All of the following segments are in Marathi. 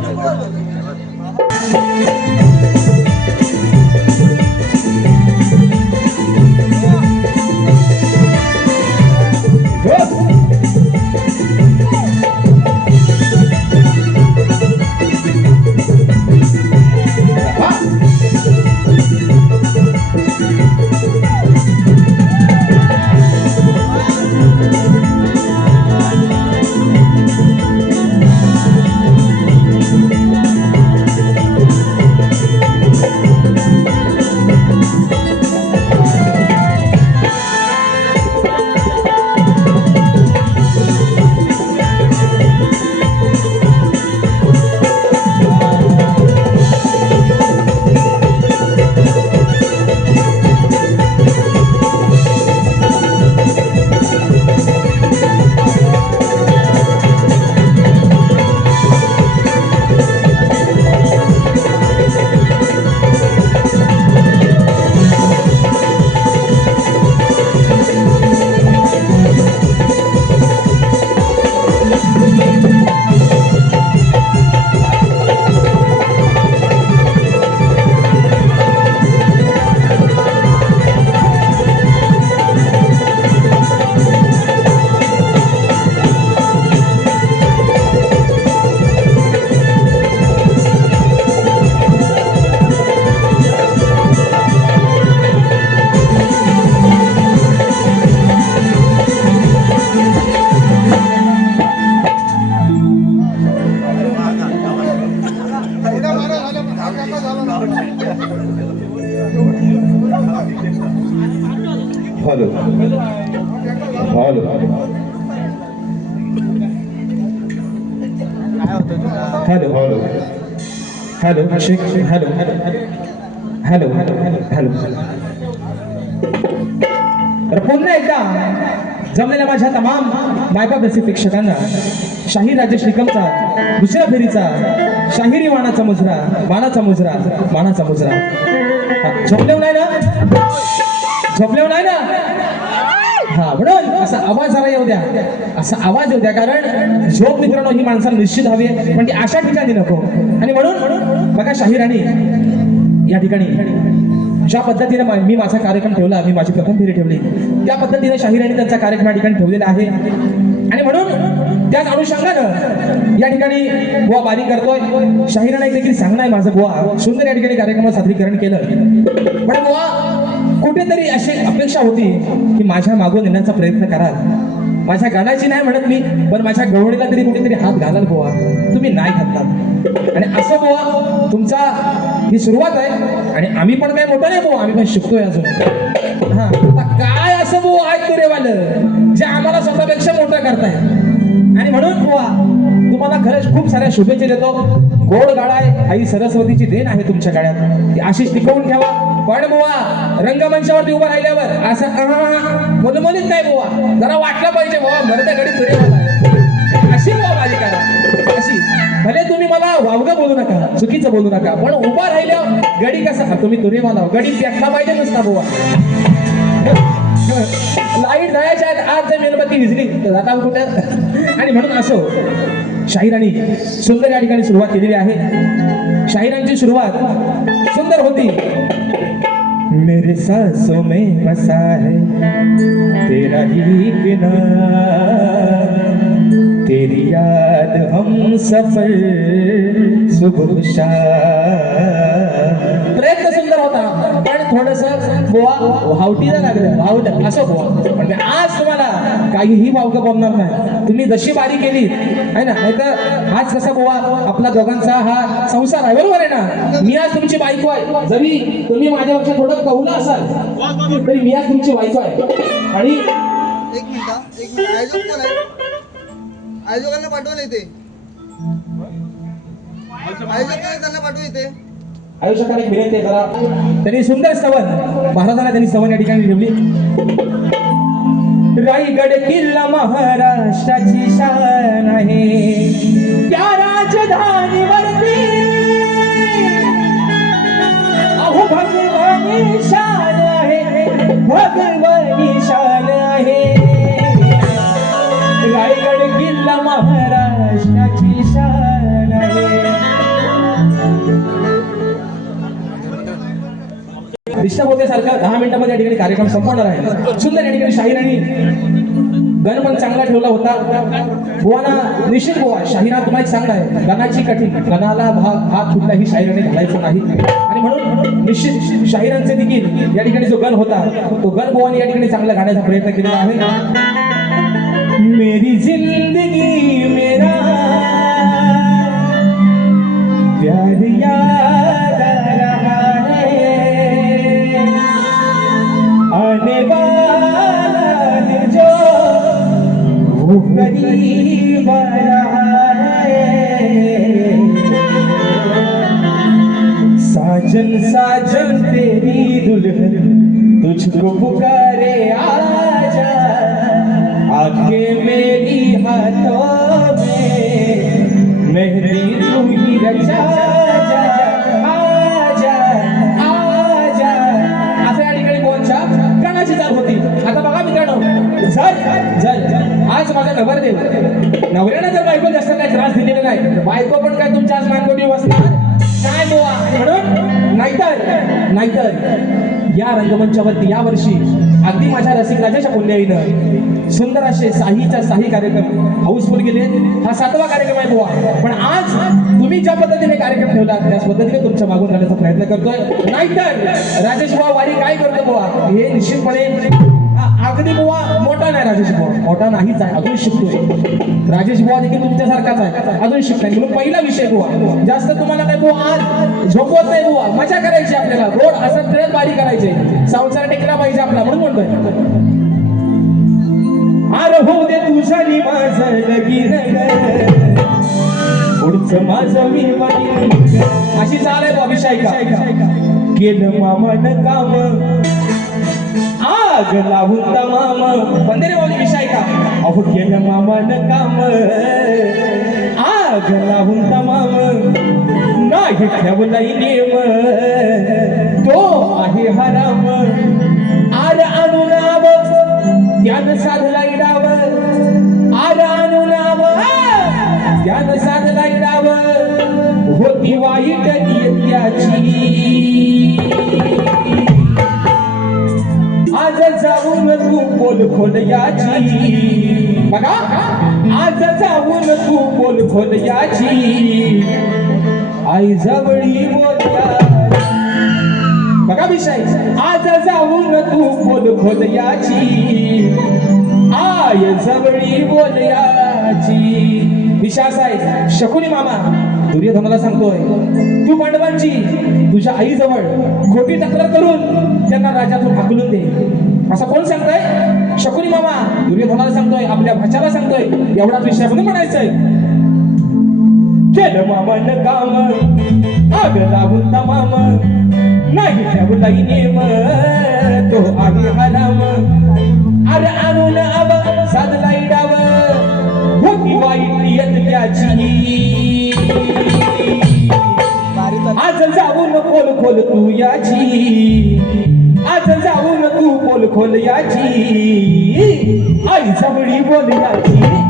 Thank you. Hello hello hello hello hello Sheikh hello hello hello तर पुन्हा एकदा. जमलेल्या माझ्या तमाम मायबाप रसिक प्रेक्षकांना शाही राजेश निकमचा दुसऱ्या फेरीचा शाहिरी वाणाचा मुजरा मानाचा मुजरा मानाचा मुजरा. झोपलेव नाही ना? झोपलेव नाही ना? हा म्हणून असा आवाज जरा येऊ द्या. असा आवाज येऊ द्या कारण झोप मित्रांनो ही माणसाला निश्चित हवी आहे. पण ती अशा ठिकाणी नको. आणि म्हणून बघा शाहीराणी या ठिकाणी ज्या पद्धतीने मी माझा कार्यक्रम ठेवला मी माझी प्रथम फेरी ठेवली त्या पद्धतीने शाहीराणी त्यांचा कार्यक्रम या ठिकाणी ठेवलेला आहे. आणि म्हणून त्याच अनुषंगानं या ठिकाणी बुवा बारी करतोय. शाहीराणी देखील सांगणं आहे माझं बुवा. सुंदर या ठिकाणी कार्यक्रमात सादरीकरण केलं. पण बुवा कुठेतरी अशी अपेक्षा होती की माझ्या मागून येण्याचा प्रयत्न कराल. माझ्या गाण्याची नाही म्हणत मी पण माझ्या गवळीला तरी कुठेतरी हात घालाल बुवा. तुम्ही नाही घातलात. आणि असं बोवा तुमचा ही सुरुवात आहे. आणि आम्ही पण काही मोठं नाही बोवा आम्ही पण शिकतोय अजून. हा आता काय असं बुवा आहेत तुरेवालं जे आम्हाला स्वतःपेक्षा मोठं करताय. आणि म्हणून बुवा तुम्हाला खरंच खूप साऱ्या शुभेच्छा देतो. गोड गाळा आहे. आई सरस्वतीची देण आहे तुमच्या गाड्यात. ती अशीच टिकवून ठेवा. पण बुवा रंगमंचावरती उभं राहिल्यावर असं अहं, मुलमुलीत नाही बुवा. जरा वाटलं पाहिजे बुवा. मरता गडी तुरेवाला अशी बुवा माझी करा अशी. भले तुम्ही मला वावगं बोलू नका चुकीचं बोलू नका पण उभा राहिल्या गडी कसा तुम्ही तुरेवाला मला हो. गडी पेटला पाहिजे नसता बुवा. लाइट जायच्या आहेत आज जर मेणबत्ती विजली तर जाता कुठं? आणि म्हणून असो शाहिरांनी सुंदर या ठिकाणी सुरुवात केलेली आहे. शाहिरांची सुरुवात सुंदर होती. मेरे सांसों में बसा है तेरा ही किनार तेरी याद हम सफर सुबह प्रयत्न सुंदर होता. थोडस बोवा. हावटीला लागलं. वावलं. असं बोवा. म्हणजे आज तुम्हाला काहीही वावगं बोलणार नाही. तुम्ही जशी बारी केली आहे ना? नाहीतर आज कसा बोवा? आपला दोघांचा हा संसार आहे. बरोबर आहे ना? मी आज तुमची बायको आहे. जरी तुम्ही माझ्यापेक्षा थोडं कवलं असाल तरी मी आज तुमची बायको आहे. आणि एक मिनिट एक मिनिट. आयोजक कोण आहे? आयोजकांना पाठवलं इथे. आयोजकांना त्यांना पाठवू इथे? आयुष्याकडे एक विनंती आहे जरा. त्यांनी सुंदर सवन महाराजांना त्यांनी सवन या ठिकाणी ठेवली. रायगड किल्ला महाराष्ट्राची शान आहे. त्या राजधानीवरती अहो भगवानी शान आहे. भगवानी शान आहे. रायगड किल्ला महाराष्ट्राची शान डिस्टर्ब होते दहा मिनिटांमध्ये या ठिकाणी कार्यक्रम संपवणार आहे. सुंदर या ठिकाणी शाहीराणी गण पण चांगला ठेवला होता. बुवाना निश्चित गोवा शाहिरा तुम्हाला एक सांगणार आहे. गणाची कठीण गणाला भाग हा कुठलाही शाहिराने घालायचा नाही. आणि म्हणून निश्चित शाहिरांचे देखील या ठिकाणी जो गण होता तो गण बुवाने या ठिकाणी चांगला गाण्याचा प्रयत्न केलेला आहे. मेरी जिंदगी मेरा प्यार यार बायको जास्त काही त्रास दिलेला नाही. बायको पण काय तुमच्या आज मानकोटी बसणार काय बोवा? म्हणून? नाहीतर नाहीतर या रंगमंचावरती या वर्षी अगदी माझ्या रसिक राजाच्या पुण्याईनं सुंदर असे साहीच्या साही कार्यक्रम हाऊसफुल गेले हा सातवा कार्यक्रम आहे बुवा. पण आज तुम्ही ज्या पद्धतीने कार्यक्रम ठेवला त्याच पद्धतीने तुमच्या मागून राहण्याचा प्रयत्न करतोय. नाहीतर राजेश बुवा वारी काय करतो बुवा? हे निश्चितपणे अगदी बुवा मोठा नाही राजेश बुवा. मोठा नाहीच आहे अजून शिकतोय. राजेश बुवा देखील तुमच्यासारखाच आहे. अजून शिकताय म्हणून पहिला विषय बुवा. जास्त तुम्हाला काय बुवा आज झोपवत नाही बुवा. मजा करायची आपल्याला. रोड असं ट्रेन बारी करायचे. संसार टेकला पाहिजे आपला. म्हणून म्हणतोय. आर होऊ दे तुझ्या नि माझं लगीन पुढचं माझं मी अशी चाल आहे अभिषेक केलं मामान काम. आग लावून तमाम बंदरे वाली विषय का अहो केलं मामान काम आग लावून तमाम नाही ठेवलाय नेम तो आहे हराम आर आणू नाव त्यानं साधलाय डाव आर आणू नाव त्यानं साधलाय डाव होती वाईट त्याची जाऊन तू बोल खोल याची बघा आज जाऊन तू बोल खोल याची आई जवळी बोलया बघा विषय. आज जाऊन तू बोल खोल याची आय जवळी बोलयाची. विषय असा आहे शकुनी मामा दुर्योधनाला सांगतोय तू पांडवांची तुझ्या आईजवळ खोटी तक्रार करून त्यांना राजातून हाकलून दे. असं कोण सांगताय? शकुनी मामा दुर्योधनाला सांगतोय आपल्या भाच्याला सांगतोय एवढाच विषय म्हणून म्हणायचंय. केलं मामान काम आग लावून तमाम. नाही ठेवला नेम तो आम्ही हराम. अरे आणून आव साधलाई डाव. होती वाईट नियत त्याची आज जाऊन खोल खोल तू याची. आज जाऊन तू बोल खोल याची आई जवळी बोल याची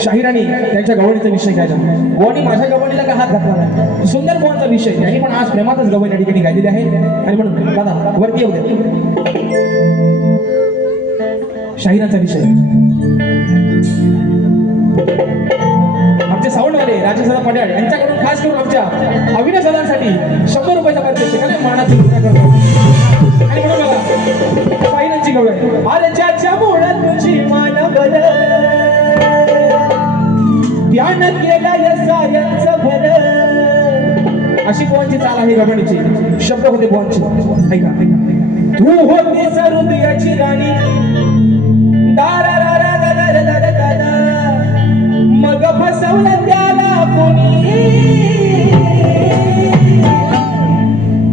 शाहिरांनी त्यांच्या गवळीचा विषय घ्यायचा गोवानी माझ्या गवळीला का हात घातला सुंदर गोवांचा विषय. त्यांनी पण आज प्रेमातच गवळी या ठिकाणी गायलेली आहे. आणि म्हणून दादा वरती येऊ दे शाहिराचा विषय. आमचे सावंडवाले राजेसदा पड्याळ यांच्याकडून खास करून आमच्या अविनाश सदांसाठी शंभर रुपयाचा खर्च अशी पोहांची चाल आहे गगणीची शब्द होते पोहांची ऐका तू होती हृदयाची राणी. दारा दा मग फसवलं त्याला कोणी?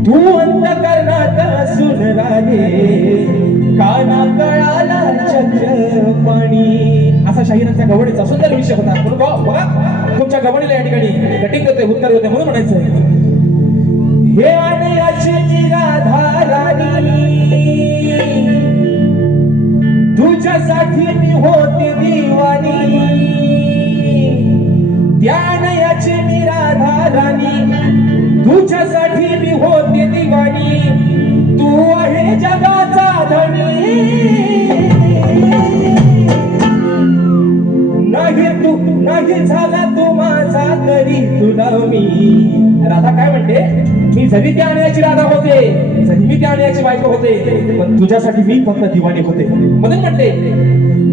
तू अंत करणात असून राहे काना कळाला चक्र पाणी असा शाहिरांचा गवळीचा सुंदर विषय होता. म्हणून बघा. तुमच्या गवळीला या ठिकाणी कटिंग होते उत्तर होते म्हणून म्हणायचं हे आणयाची निराधा राणी. तुझ्यासाठी मी होती दिवाणी. त्यानयाची मी राधा राणी. तुझ्यासाठी मी होते दिवाणी. तू आहे जगाचा धनी. नाही झाला तू माझा तरी तुला मी राधा काय म्हणते मी जरी त्या आणण्याची राधा होते. जरी मी त्या आणण्याची बायको होते. पण तुझ्यासाठी मी फक्त दिवाणी होते. म्हणून म्हणते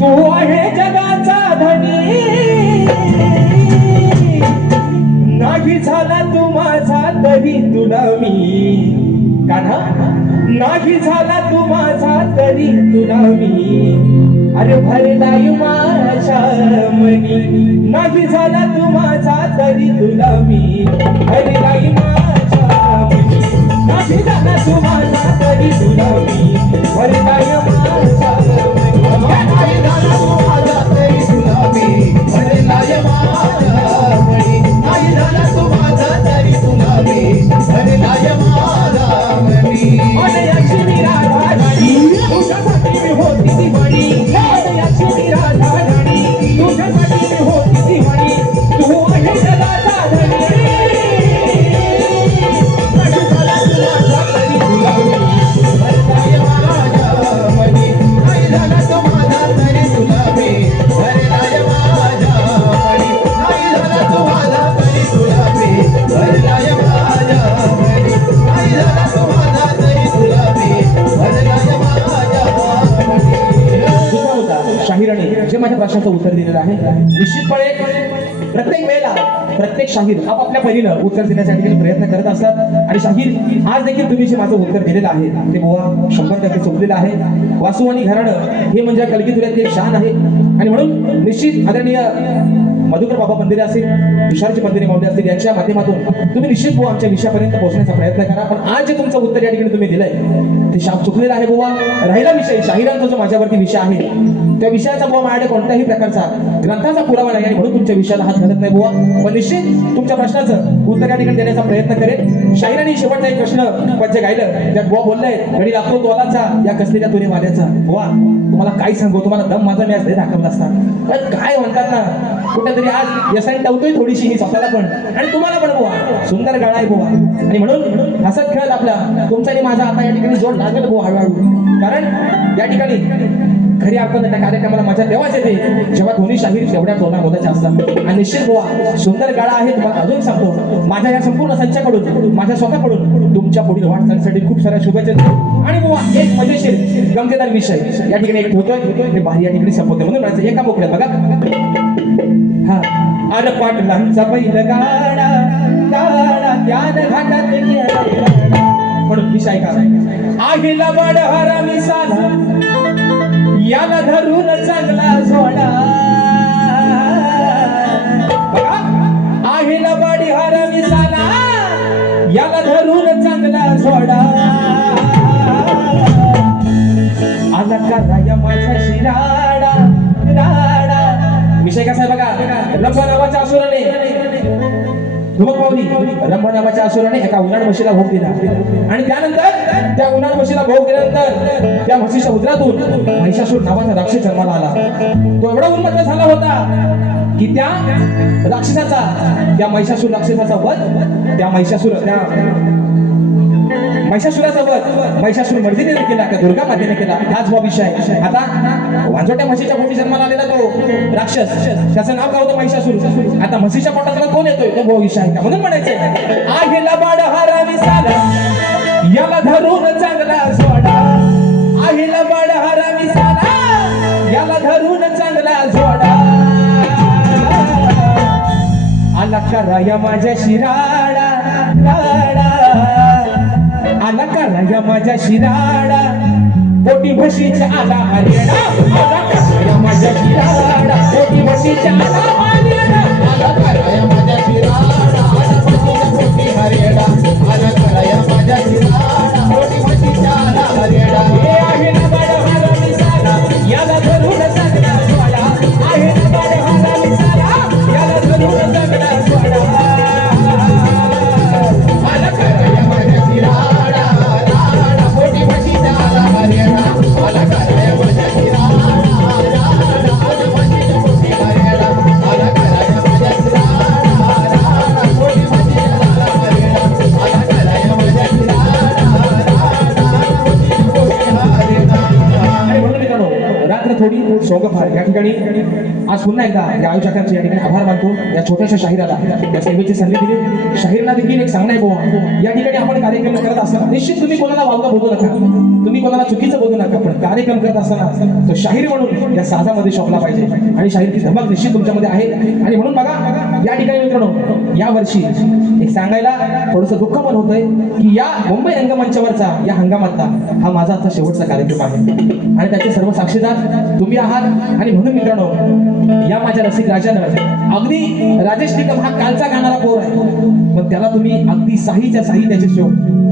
तू आहे जगाचा धनी. नाही झाला तू माझा तरी तुला मी. का ना? नाही झाला तू माझा तरी तुला मी. अरे भरलाय माझ्या मनी. नाही झाला तू माझा तरी तुला मी. भरलाय माझ्या मनी. नाही झाला तू माझा तरी तुला मी. भरलाय माझ्या मनी. प्रश्नाचं उत्तर दिलेलं आहे. निश्चितपणे प्रत्येक वेळेला प्रत्येक शाहीर आपापल्या परीनं उत्तर देण्यासाठी प्रयत्न करत असतात. आणि शाहीर आज देखील तुम्ही जे माझं उत्तर दिलेलं आहे ते बुवा शंभर टक्के सोपलेलं आहे. वासू आणि घराणं हे म्हणजे कलगीतुऱ्यातील शान आहे. आणि म्हणून निश्चित आदरणीय मधुकर बाबा मंदिरे असतील तुषारची मंदिरे मावली असतील यांच्या माध्यमातून तुम्ही निश्चित बुवा आमच्या विषयापर्यंत पोहोचण्याचा प्रयत्न करा. पण आज जे तुमचं उत्तर या ठिकाणी तुम्ही दिलंय ते शाप चुकलेलं आहे बुवा. राहिला विषय शाहिरांचा जो माझ्यावरती विषय आहे त्या विषयाचा बुवा माझ्याकडे कोणत्याही प्रकारचा ग्रंथाचा पुरावा नाही आणि म्हणून तुमच्या विषयाला हात घालत नाही बुवा. पण निश्चित तुमच्या प्रश्नाचं उत्तर या ठिकाणी देण्याचा प्रयत्न करेल शाहिराने शेवटचा एक प्रश्न पद्य गायलं त्यात बुवा बोललंय घडी लागतो तोलाचा या कसलेल्या तुरे वाद्याचा बुवा तुम्हाला काय सांगू तुम्हाला दम माझा मी आज दाखवला असता काय म्हणतात ना तरी आज यसाईन टवतोय थोडीशी ही स्वतःला पण. आणि तुम्हाला पण बुवा. सुंदर गाळा आहे बुवा. आणि म्हणून हसत खेळत आपला तुमचा आणि माझा आता या ठिकाणी जोड लागेल बुवा हळूहळू. कारण या ठिकाणी खरी आपण त्या कार्यक्रमाला मजा तेव्हाच येते जेव्हा दोन्ही शाहीर तेवढ्या तोंडा मोदाच्या असतात आणि निश्चित बोवा सुंदर गाळा आहे तुम्हाला अजून सांगतो. माझ्या या संपूर्ण संचाकडून माझ्या स्वतःकडून तुमच्या पुढील वाटचालीसाठी खूप साऱ्या शुभेच्छा देतो. आणि बुवा एक मजेशीर गमतेदार विषय या ठिकाणी एक ठेवतोय. हे भारी या ठिकाणी संपवतोय. म्हणून म्हणायचं एका मोकळ्या बघा. हा अरे पाटलांचा पहिलं गाडा गाडा त्यान घाटात गेला विषय का? आगीला बड हरामी साधा याला धरून चांगला सोडा. बघा, आगीला बडी हरामी साधा याला धरून चांगला सोडा. आला का राया माझा शिराडा? विषय कसा आहे बघा रंभा नावाच्या असुराने धुमक पावली रंभा नावाच्या असुराने एका उन्हाळ म्हशीला भोग दिला आणि त्यानंतर त्या उन्हाळ म्हशीला भोग दिल्यानंतर त्या म्हशीच्या उदरातून महिषासूर नावाचा राक्षस जन्माला आला तो एवढा उन्मत्त झाला होता की त्या राक्षसाचा त्या महिषासूर राक्षसाचा वध त्या महिषासूर त्या महिषासुरासोबत महिषासूर मर्दिनीने केला का दुर्गा मातेने केला हाच हा विषय आता वांजोट्या म्हशीच्या पोटी जन्माला आलेला तो राक्षस त्याचं नाव काय होतं महिषासूर? आता म्हशीच्या पोटातला कोण येतोय? तो भविष्य आहे का? म्हणून म्हणायचे आहेला बाड हाराने साला याला धरून चांगला सोडा आहेला बाड हाराने साला याला धरून चांगला सोडा आला खरा या माझ्या शिराडा राडा आला कराया माझ्या शिराडा पोटी म्हशीच्या आला हरियाणा. आला कराया माझ्या शिराडा पोटी म्हशीच्या आला हरियाणा. आला कराया माझ्या मात्र थोडी सोंग या ठिकाणी आज पुन्हा एकदा या आयोजकांचे या ठिकाणी आभार मानतो. या छोट्याशा शाहिराला या सेवेची संधी दिली. शाहिरला देखील एक सांगणं आहे या ठिकाणी आपण कार्यक्रम करत असताना निश्चित तुम्ही कोणाला वावगा बोलू नका. तुम्ही कोणाला चुकीचं बोलू नका पण कार्यक्रम करत असताना तो शाहीर म्हणून या साजामध्ये शोभला पाहिजे. आणि शाहीरची धमक निश्चित तुमच्यामध्ये आहे. आणि म्हणून बघा या ठिकाणी मित्रांनो या वर्षी एक सांगायला थोडंसं दुःख पण होतंय की या मुंबई रंगमंचावरचा या हंगामातला हा माझा आता शेवटचा कार्यक्रम आहे. आणि त्याचे सर्व साक्षीदार तुम्ही आहात आणि म्हणून मित्रांनो या माझ्या रसिक राजानं अगदी राजेश निकम हा कालचा गाणारा पोर आहे. पण त्याला तुम्ही अगदी साहीच्या साही त्याचे शो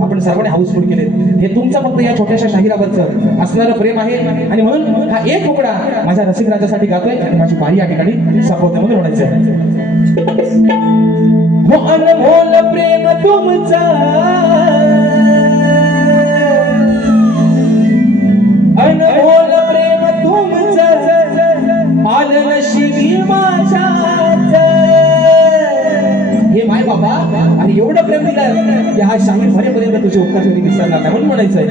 आपण सर्वांनी हाऊसफुल केले हे तुमचं फक्त या छोट्याशा शाहिराबद्दल असणारं प्रेम आहे. आणि म्हणून हा एक उकडा माझ्या रसिक राजासाठी गातोय आणि माझी बारी या ठिकाणी संपवते म्हणायचं आहे अनमोल प्रेम तुमचा. अनमोल हे माय बाबा आणि एवढं प्रेम दिलं की हा शाहीर भरेपर्यंत तुझे उपकार कधी विसरणार नाही म्हणून म्हणायचं आहे.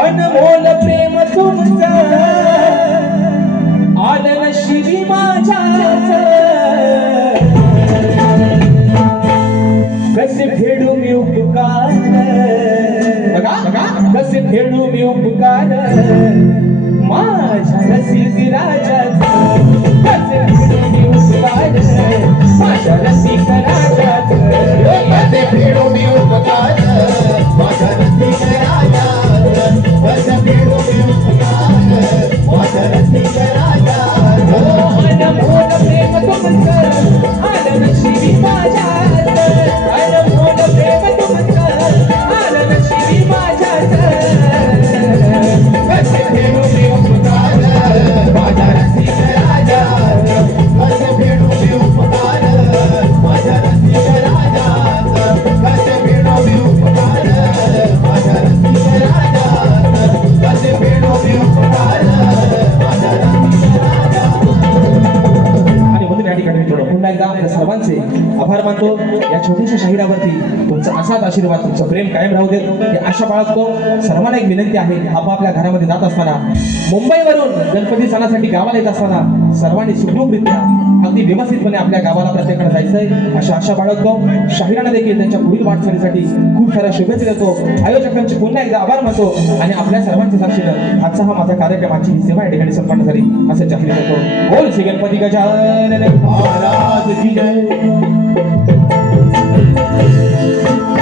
अनमोल प्रेम तुमचं आलं नशिबी माझ्या कसे फेडू मी उपकार? बघा बघा. कसे फेडू मी उपकार? माझ्या रसिक राजा छोट्याशा तुमचा असाच आशीर्वाद तुमचं प्रेम कायम राहू देत. ही आशा बाळगतो. सर्वांना एक विनंती आहे आपापल्या घरामध्ये जात असताना मुंबईवरून गणपती सणासाठी गावाला येत असताना सर्वांनी सुखरूपरित्या अगदी व्यवस्थितपणे आपल्या गावाला प्रत्येकाला जायचंय. अशा आशा बाळगतो. शाहिरांना देखील त्यांच्या पुढील वाटचालीसाठी खूप साऱ्या शुभेच्छा देतो. आयोजकांचे पुन्हा एकदा आभार मानतो आणि आपल्या सर्वांच्या साक्षीनं आजचा हा माझा कार्यक्रमाची ही सेवा या ठिकाणी संपन्न झाली. असं जाहीर करतो. बोल श्री गणपती गजानन महाराज की जय. Thank you.